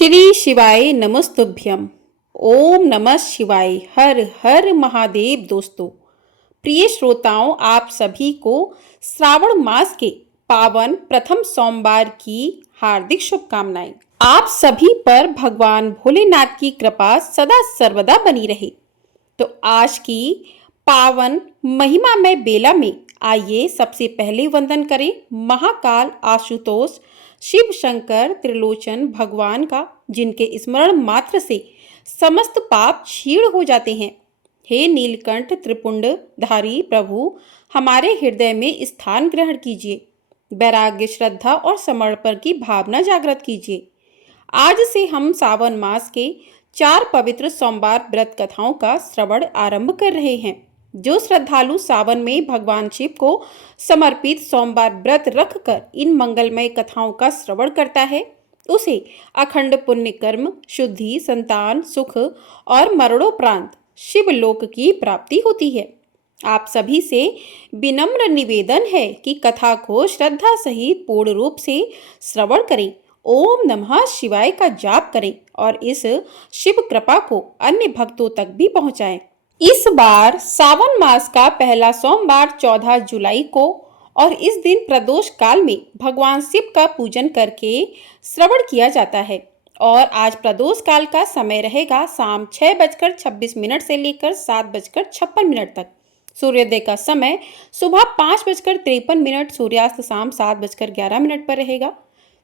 श्री शिवाय नमस्तुभ्यम। ओम नमः शिवाय। हर हर महादेव। दोस्तों, प्रिय श्रोताओं, आप सभी को श्रावण मास के पावन प्रथम सोमवार की हार्दिक शुभकामनाएं। आप सभी पर भगवान भोलेनाथ की कृपा सदा सर्वदा बनी रहे। तो आज की पावन महिमामय बेला में आइए सबसे पहले वंदन करें महाकाल आशुतोष शिव शंकर त्रिलोचन भगवान का, जिनके स्मरण मात्र से समस्त पाप क्षीण हो जाते हैं। हे नीलकंठ त्रिपुंडधारी प्रभु, हमारे हृदय में स्थान ग्रहण कीजिए। वैराग्य, श्रद्धा और समर्पण की भावना जागृत कीजिए। आज से हम सावन मास के 4 पवित्र सोमवार व्रत कथाओं का श्रवण आरंभ कर रहे हैं। जो श्रद्धालु सावन में भगवान शिव को समर्पित सोमवार व्रत रखकर इन मंगलमय कथाओं का श्रवण करता है, उसे अखंड पुण्य कर्म, शुद्धि, संतान, सुख और मरणोपरांत शिवलोक की प्राप्ति होती है। आप सभी से विनम्र निवेदन है कि कथा को श्रद्धा सहित पूर्ण रूप से श्रवण करें, ओम नमः शिवाय का जाप करें और इस शिव कृपा को अन्य भक्तों तक भी पहुंचाएं। इस बार सावन मास का पहला सोमवार 14 जुलाई को और इस दिन प्रदोष काल में भगवान शिव का पूजन करके श्रवण किया जाता है। और आज प्रदोष काल का समय रहेगा शाम 6:26 से लेकर 7:56 तक। सूर्योदय का समय सुबह 5:53, सूर्यास्त शाम 7:11 पर रहेगा।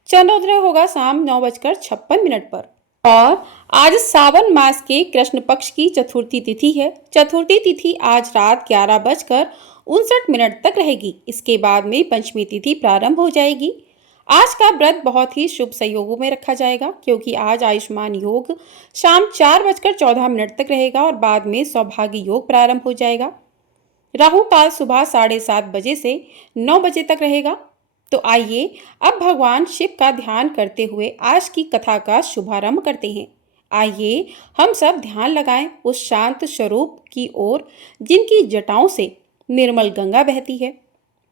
चंद्रोदय होगा शाम 9:56 पर। और आज सावन मास के कृष्ण पक्ष की चतुर्थी तिथि है। चतुर्थी तिथि आज रात 11:59 तक रहेगी। इसके बाद में पंचमी तिथि प्रारंभ हो जाएगी। आज का व्रत बहुत ही शुभ संयोगों में रखा जाएगा, क्योंकि आज आयुष्मान योग शाम 4:14 तक रहेगा और बाद में सौभाग्य योग प्रारंभ हो जाएगा। राहु काल सुबह 7:30 बजे से 9 बजे तक रहेगा। तो आइए अब भगवान शिव का ध्यान करते हुए आज की कथा का शुभारंभ करते हैं। आइए हम सब ध्यान लगाएं उस शांत स्वरूप की ओर, जिनकी जटाओं से निर्मल गंगा बहती है।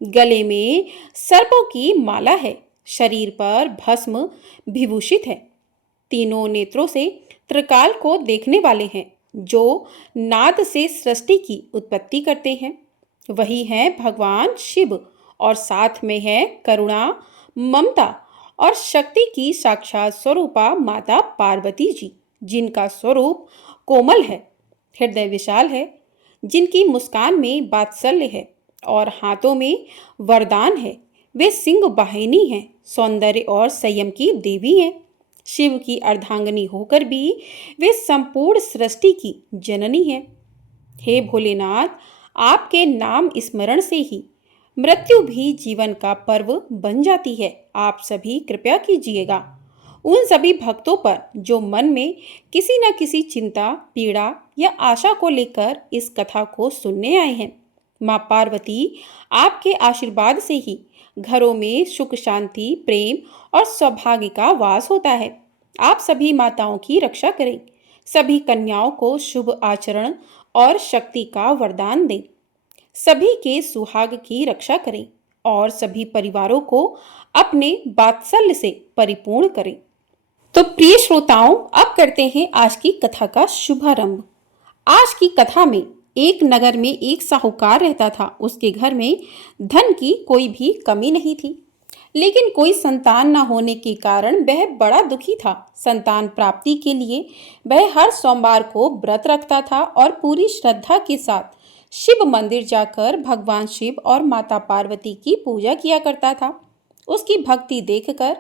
गले में सर्पों की माला है, शरीर पर भस्म विभूषित है। तीनों नेत्रों से त्रिकाल को देखने वाले हैं, जो नाद से सृष्टि की उत्पत्ति करते हैं। वही है भगवान शिव और साथ में है करुणा, ममता और शक्ति की साक्षात स्वरूपा माता पार्वती जी, जिनका स्वरूप कोमल है, हृदय विशाल है, जिनकी मुस्कान में वात्सल्य है और हाथों में वरदान है। वे सिंह वाहिनी हैं, सौंदर्य और संयम की देवी हैं। शिव की अर्धांगिनी होकर भी वे संपूर्ण सृष्टि की जननी हैं। हे भोलेनाथ, आपके नाम स्मरण से ही मृत्यु भी जीवन का पर्व बन जाती है। आप सभी कृपया कीजिएगा उन सभी भक्तों पर जो मन में किसी न किसी चिंता, पीड़ा या आशा को लेकर इस कथा को सुनने आए हैं। माँ पार्वती आपके आशीर्वाद से ही घरों में सुख, शांति, प्रेम और सौभाग्य का वास होता है। आप सभी माताओं की रक्षा करें, सभी कन्याओं को शुभ आचरण और शक्ति का वरदान दें, सभी के सुहाग की रक्षा करें और सभी परिवारों को अपने वात्सल्य से परिपूर्ण करें। तो प्रिय श्रोताओं, अब करते हैं आज की कथा का शुभारंभ। आज की कथा में एक नगर में एक साहूकार रहता था। उसके घर में धन की कोई भी कमी नहीं थी, लेकिन कोई संतान न होने के कारण वह बड़ा दुखी था। संतान प्राप्ति के लिए वह हर सोमवार को व्रत रखता था और पूरी श्रद्धा के साथ शिव मंदिर जाकर भगवान शिव और माता पार्वती की पूजा किया करता था। उसकी भक्ति देखकर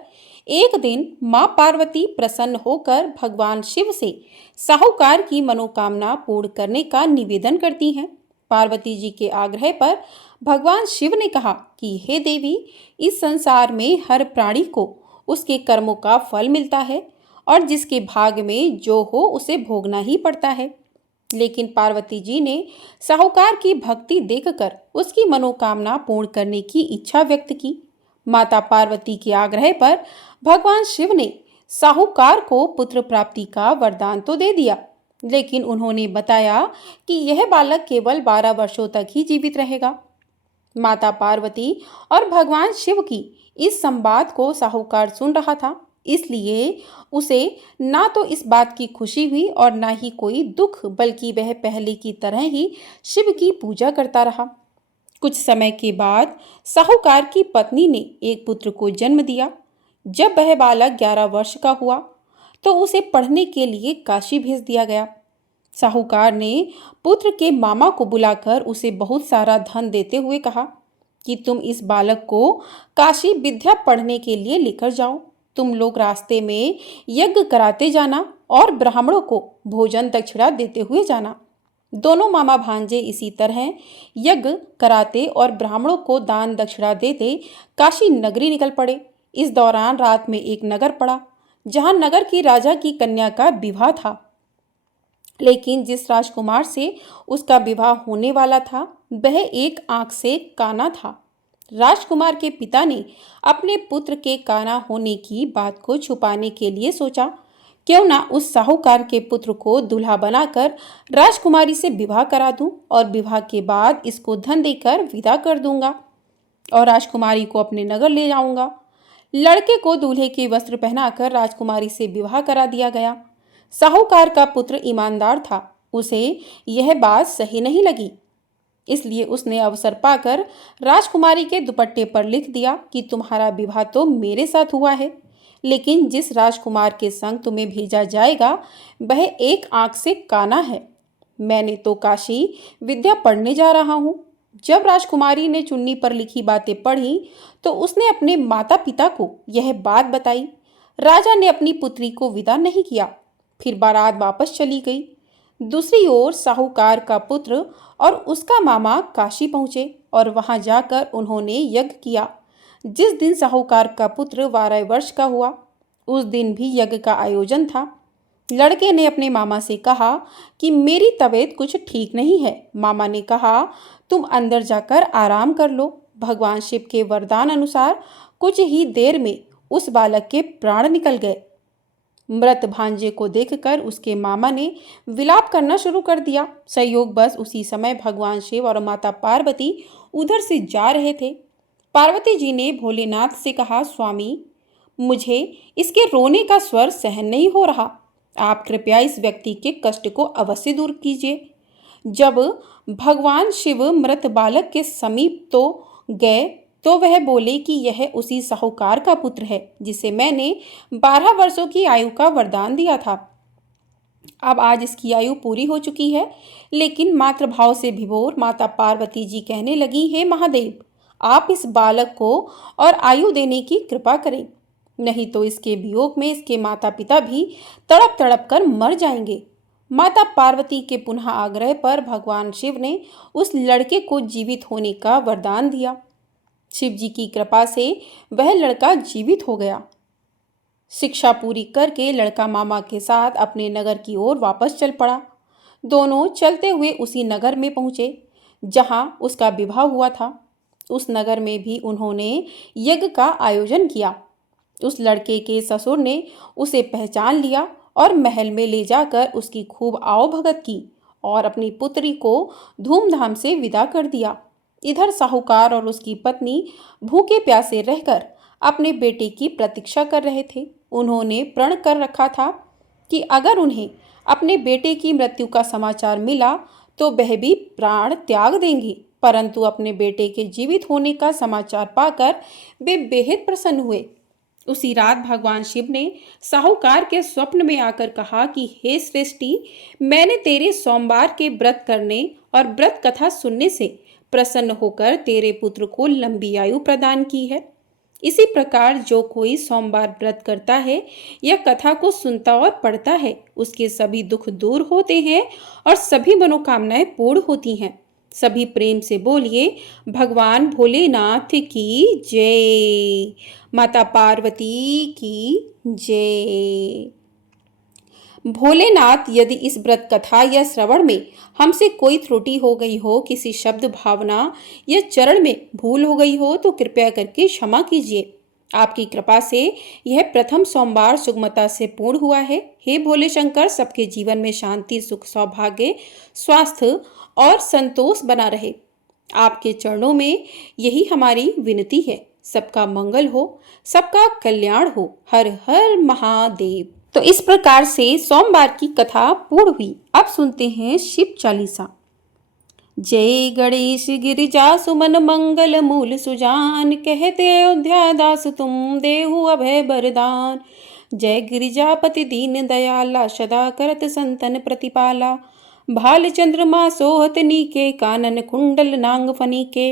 एक दिन माँ पार्वती प्रसन्न होकर भगवान शिव से साहूकार की मनोकामना पूर्ण करने का निवेदन करती हैं। पार्वती जी के आग्रह पर भगवान शिव ने कहा कि हे देवी, इस संसार में हर प्राणी को उसके कर्मों का फल मिलता है और जिसके भाग्य में जो हो उसे भोगना ही पड़ता है। लेकिन पार्वती जी ने साहूकार की भक्ति देखकर उसकी मनोकामना पूर्ण करने की इच्छा व्यक्त की। माता पार्वती के आग्रह पर भगवान शिव ने साहूकार को पुत्र प्राप्ति का वरदान तो दे दिया, लेकिन उन्होंने बताया कि यह बालक केवल 12 वर्षों तक ही जीवित रहेगा। माता पार्वती और भगवान शिव की इस संवाद को साहूकार सुन रहा था। इसलिए उसे ना तो इस बात की खुशी हुई और ना ही कोई दुख, बल्कि वह पहले की तरह ही शिव की पूजा करता रहा। कुछ समय के बाद साहूकार की पत्नी ने एक पुत्र को जन्म दिया। जब वह बालक 11 वर्ष का हुआ तो उसे पढ़ने के लिए काशी भेज दिया गया। साहूकार ने पुत्र के मामा को बुलाकर उसे बहुत सारा धन देते हुए कहा कि तुम इस बालक को काशी विद्या पढ़ने के लिए लेकर जाओ। तुम लोग रास्ते में यज्ञ कराते जाना और ब्राह्मणों को भोजन दक्षिणा देते हुए जाना। दोनों मामा भांजे इसी तरह यज्ञ कराते और ब्राह्मणों को दान दक्षिणा देते काशी नगरी निकल पड़े। इस दौरान रात में एक नगर पड़ा जहां नगर की राजा की कन्या का विवाह था। लेकिन जिस राजकुमार से उसका विवाह होने वाला था वह एक आंख से काना था। राजकुमार के पिता ने अपने पुत्र के काना होने की बात को छुपाने के लिए सोचा, क्यों ना उस साहूकार के पुत्र को दूल्हा बनाकर राजकुमारी से विवाह करा दूं और विवाह के बाद इसको धन देकर विदा कर दूंगा और राजकुमारी को अपने नगर ले जाऊंगा। लड़के को दूल्हे के वस्त्र पहनाकर राजकुमारी से विवाह करा दिया गया। साहूकार का पुत्र ईमानदार था, उसे यह बात सही नहीं लगी, इसलिए उसने अवसर पाकर राजकुमारी के दुपट्टे पर लिख दिया कि तुम्हारा विवाह तो मेरे साथ हुआ है, लेकिन जिस राजकुमार के संग तुम्हें भेजा जाएगा वह एक आंख से काना है। मैंने तो काशी विद्या पढ़ने जा रहा हूँ। जब राजकुमारी ने चुन्नी पर लिखी बातें पढ़ी तो उसने अपने माता पिता को यह बात बताई। राजा ने अपनी पुत्री को विदा नहीं किया, फिर बारात वापस चली गई। दूसरी ओर साहूकार का पुत्र और उसका मामा काशी पहुंचे और वहां जाकर उन्होंने यज्ञ किया। जिस दिन साहूकार का पुत्र 12 वर्ष का हुआ उस दिन भी यज्ञ का आयोजन था। लड़के ने अपने मामा से कहा कि मेरी तबीयत कुछ ठीक नहीं है। मामा ने कहा तुम अंदर जाकर आराम कर लो। भगवान शिव के वरदान अनुसार कुछ ही देर में उस बालक के प्राण निकल गए। मृत भांजे को देखकर उसके मामा ने विलाप करना शुरू कर दिया। संयोगवश उसी समय भगवान शिव और माता पार्वती उधर से जा रहे थे। पार्वती जी ने भोलेनाथ से कहा, स्वामी, मुझे इसके रोने का स्वर सहन नहीं हो रहा। आप कृपया इस व्यक्ति के कष्ट को अवश्य दूर कीजिए। जब भगवान शिव मृत बालक के समीप तो गए तो वह बोले कि यह उसी साहूकार का पुत्र है जिसे मैंने 12 वर्षों की आयु का वरदान दिया था। अब आज इसकी आयु पूरी हो चुकी है। लेकिन मातृभाव से विभोर माता पार्वती जी कहने लगी, हे महादेव, आप इस बालक को और आयु देने की कृपा करें, नहीं तो इसके वियोग में इसके माता पिता भी तड़प तड़प कर मर जाएंगे। माता पार्वती के पुनः आग्रह पर भगवान शिव ने उस लड़के को जीवित होने का वरदान दिया। शिव जी की कृपा से वह लड़का जीवित हो गया। शिक्षा पूरी करके लड़का मामा के साथ अपने नगर की ओर वापस चल पड़ा। दोनों चलते हुए उसी नगर में पहुंचे जहां उसका विवाह हुआ था। उस नगर में भी उन्होंने यज्ञ का आयोजन किया। उस लड़के के ससुर ने उसे पहचान लिया और महल में ले जाकर उसकी खूब आवभगत की और अपनी पुत्री को धूमधाम से विदा कर दिया। इधर साहूकार और उसकी पत्नी भूखे प्यासे रहकर अपने बेटे की प्रतीक्षा कर रहे थे। उन्होंने प्रण कर रखा था कि अगर उन्हें अपने बेटे की मृत्यु का समाचार मिला तो वह भी प्राण त्याग देंगे। परंतु अपने बेटे के जीवित होने का समाचार पाकर वे बेहद प्रसन्न हुए। उसी रात भगवान शिव ने साहूकार के स्वप्न में आकर कहा कि हे श्रेष्ठी, मैंने तेरे सोमवार के व्रत करने और व्रत कथा सुनने से प्रसन्न होकर तेरे पुत्र को लंबी आयु प्रदान की है। इसी प्रकार जो कोई सोमवार व्रत करता है या कथा को सुनता और पढ़ता है उसके सभी दुख दूर होते हैं और सभी मनोकामनाएं पूर्ण होती हैं। सभी प्रेम से बोलिए, भगवान भोलेनाथ की जय, माता पार्वती की जय। भोलेनाथ, यदि इस व्रत कथा या श्रवण में हमसे कोई त्रुटि हो गई हो, किसी शब्द, भावना या चरण में भूल हो गई हो तो कृपया करके क्षमा कीजिए। आपकी कृपा से यह प्रथम सोमवार सुगमता से पूर्ण हुआ है। हे भोले शंकर, सबके जीवन में शांति, सुख, सौभाग्य, स्वास्थ्य और संतोष बना रहे। आपके चरणों में यही हमारी विनती है। सबका मंगल हो, सबका कल्याण हो। हर हर महादेव। तो इस प्रकार से सोमवार की कथा पूर्ण हुई। अब सुनते हैं शिव चालीसा। जय गणेश गिरिजा सुमन मंगल मूल सुजान, कहते अयोध्या दास तुम देहु अभय बरदान। जय गिरिजापति दीन दयाला, सदा करत संतन प्रतिपाला। भाल चंद्रमा सोहत नीके, कानन कुंडल नांग फनीके।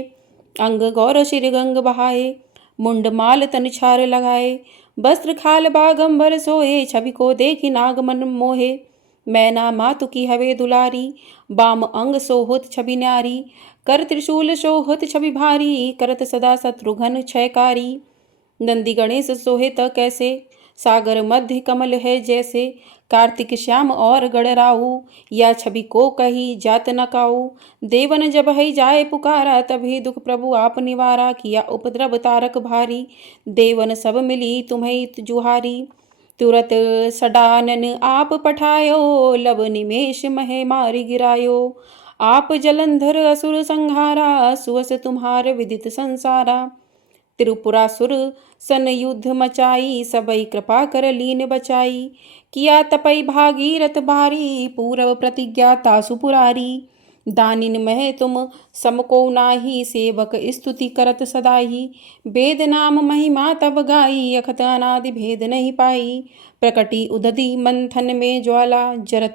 अंग गौर शिर गंग बहाए, मुंड माल तन छार लगाए। वस्त्र खाल बागंबर सोहे, छवि को देखी नाग मन मोहे। मैना मातु की हवे दुलारी, बाम अंग सोहोत छवि न्यारी। कर त्रिशूल सोहोत छवि भारी, करत सदा शत्रुघ्न क्षयकारी। नंदी गणेश सोहे त कैसे, सागर मध्य कमल है जैसे। कार्तिक श्याम और गणराऊ, या छवि को कही जात न काऊ। देवन जब है जाए पुकारा, तभी दुख प्रभु आप निवारा। किया उपद्रव तारक भारी, देवन सब मिली तुम्हें जुहारी। तुरत सडानन आप पठायो, लब निमेष महे मारि गिरायो। आप जलंधर असुर संहारा, सुवस तुम्हार विदित संसारा। त्रिपुरासुर सन युद्ध मचाई, सबई कृपा कर लीन बचाई। किया तपई भागीरथ भारी, पूरव प्रतिज्ञा तासु पुरारी। दानिन मह तुम समको नाही, सेवक स्तुति करत सदाही। वेद नाम महिमा तब गाई, अखत अनादि भेद नहीं पाई। प्रकटी उदधि मंथन में ज्वाला, जरत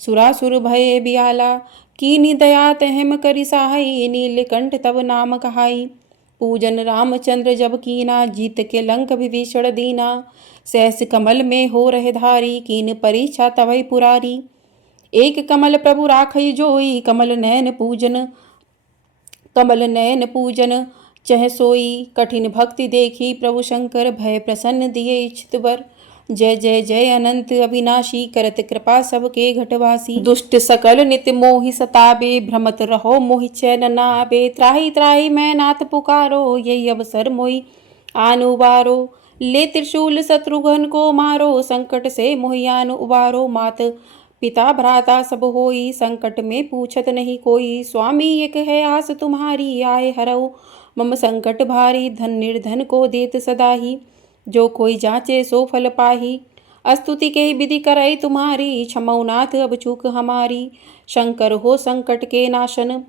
सुरासुर भय बियाला। कीनी दया तहम करि सहाई, नीलकंठ तब नाम कहाई। पूजन रामचंद्र जब कीना, जीत के लंक विभीषण दीना। सहस कमल में हो रहे धारी, कीन परीक्षा तवै पुरारी। एक कमल प्रभु राखई जोई, कमल नयन पूजन चह सोई। कठिन भक्ति देखी प्रभु शंकर, भय प्रसन्न दिए इच्छित वर। जय जय जय अनंत अविनाशी, करत कृपा सबके घटवासी। दुष्ट सकल नित मोहि सताबे, भ्रमत रहो मोहि चैन न आबे। त्राहि त्राहि मैं नाथ पुकारो, यही अवसर मोहि आन उबारो। ले त्रिशूल शत्रुघ्न को मारो, संकट से मोहि आन उबारो। मात पिता भ्राता सब होई, संकट में पूछत नहीं कोई। स्वामी एक है आस तुम्हारी, आए हरऊ मम संकट भारी। धन निर्धन को देत सदाही, जो कोई जाचे सो फल पाही। स्तुति के विधि करई तुम्हारी, क्षमौ नाथ अब चूक हमारी। शंकर हो संकट के नाशन,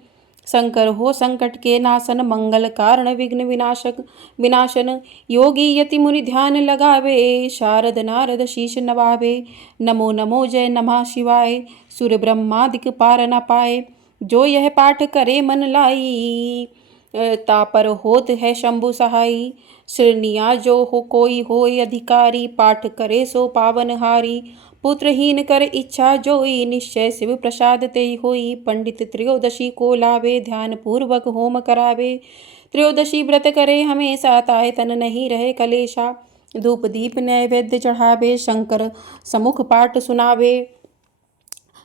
शंकर हो संकट के नाशन। मंगल कारण विघ्न विनाशन। योगी यति मुनि ध्यान लगावे, शारद नारद शीश नवावे। नमो नमो जय नमः शिवाय, सुर ब्रह्मादिक पार न पाए। जो यह पाठ करे मन लाई, तापर होत है शंभु सहाई। श्रेणिया जो हो कोई होय अधिकारी, पाठ करे सो पावन हारी। पुत्रहीन कर इच्छा जोई, निश्चय शिव प्रसाद तेई होई। पंडित त्रयोदशी को लावे, ध्यान पूर्वक होम करावे। त्रयोदशी व्रत करे हमेशा, ताए तन नहीं रहे कलेशा। धूप दीप नैवेद्य चढ़ावे, शंकर समुख पाठ सुनावे।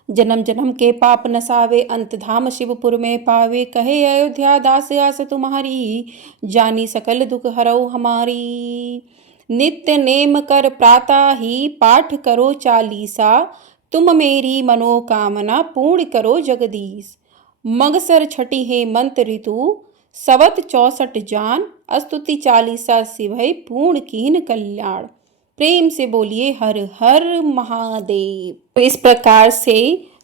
जन्म जन्म के पाप नसावे, अंत धाम शिवपुर में पावे। कहे अयोध्या दास आस तुम्हारी, जानी सकल दुख हरऊ हमारी। नित्य नेम कर प्रातः ही, पाठ करो चालीसा। तुम मेरी मनोकामना पूर्ण करो जगदीश। मगसर छठी हेमंत ऋतु, सवत 64 जान। स्तुति चालीसा शिवै, पूर्ण कीन कल्याण। प्रेम से बोलिए हर हर महादेव। तो इस प्रकार से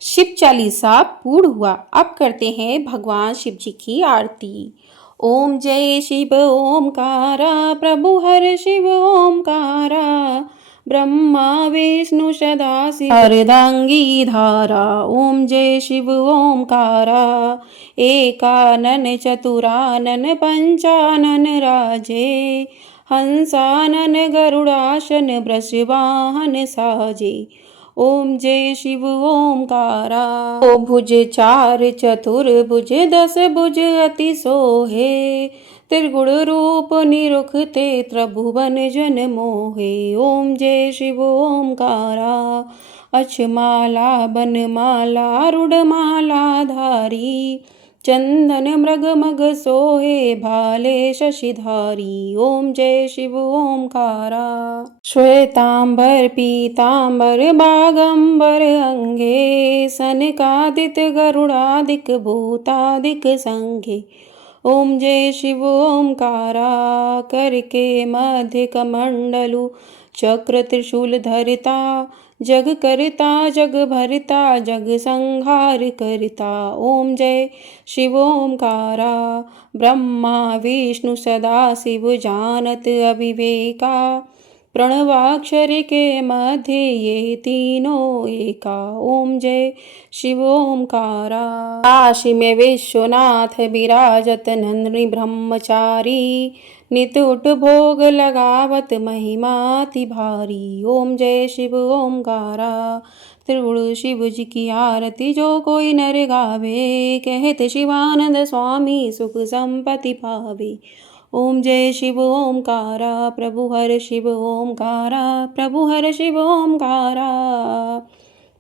शिव चालीसा पूर्ण हुआ। अब करते हैं भगवान शिव जी की आरती। ओम जय शिव ओमकारा, प्रभु हर शिव ओमकारा। ब्रह्मा विष्णु सदा शिव, अर्धांगी धारा। ओम जय शिव ओमकारा, एकानन चतुरानन पंचानन राजे। हंसानन गरुड़ासन, वृषवाहन साजे। ओम जय शिव ओमकारा। ओ भुज 4 चतुर्भुज, 10 भुज अति सोहे। त्रिगुण रूप निरुखते, त्रिभुवन जन मोहे। ओम जय शिव ओमकारा। अक्षमाला बनमाला, रूढ़माला धारी। चंदन मृग मग सोहे, भाले शशिधारी। ओम जय शिव ओमकारा। श्वेतांबर पीतांबर, बागंबर अंगे। सनकादिक गरुड़ादिक भूतादिक संगे। ओम जय शिव ओंकारा करके मध्य कमंडलु चक्र त्रिशूल धरता जग करता जग भरता जग संहार करता। ओम जय शिव ओंकारा ब्रह्मा विष्णु सदा शिव जानत अविवेका प्रणवाक्षर के मध्य ये तीनों एका। ओम जय शिव ओंकारा। काशी में विश्वनाथ विराजत नंदनी ब्रह्मचारी नित उठ भोग लगावत महिमा अति भारी। ओम जय शिव ओंकारा त्रिगुण शिव जी की आरती जो कोई नर गावे कहत शिवानंद स्वामी सुख संपत्ति पावे। ओम जय शिव ओंकारा प्रभु हर शिव ओंकारा प्रभु हर शिव ओंकारा।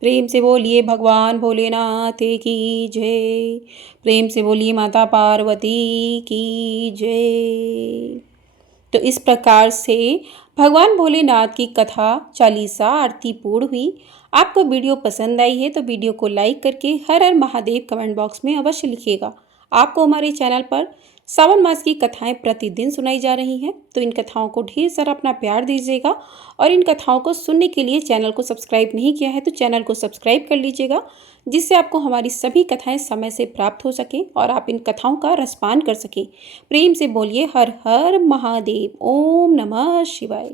प्रेम से बोलिए भगवान भोलेनाथ की जय। प्रेम से बोलिए माता पार्वती की जय। तो इस प्रकार से भगवान भोलेनाथ की कथा चालीसा आरती पूर्ण हुई। आपको वीडियो पसंद आई है तो वीडियो को लाइक करके हर हर महादेव कमेंट बॉक्स में अवश्य लिखिएगा। आपको हमारे चैनल पर सावन मास की कथाएं प्रतिदिन सुनाई जा रही हैं, तो इन कथाओं को ढेर सारा अपना प्यार दीजिएगा। और इन कथाओं को सुनने के लिए चैनल को सब्सक्राइब नहीं किया है तो चैनल को सब्सक्राइब कर लीजिएगा, जिससे आपको हमारी सभी कथाएं समय से प्राप्त हो सकें और आप इन कथाओं का रसपान कर सकें। प्रेम से बोलिए हर हर महादेव। ओम नमः शिवाय।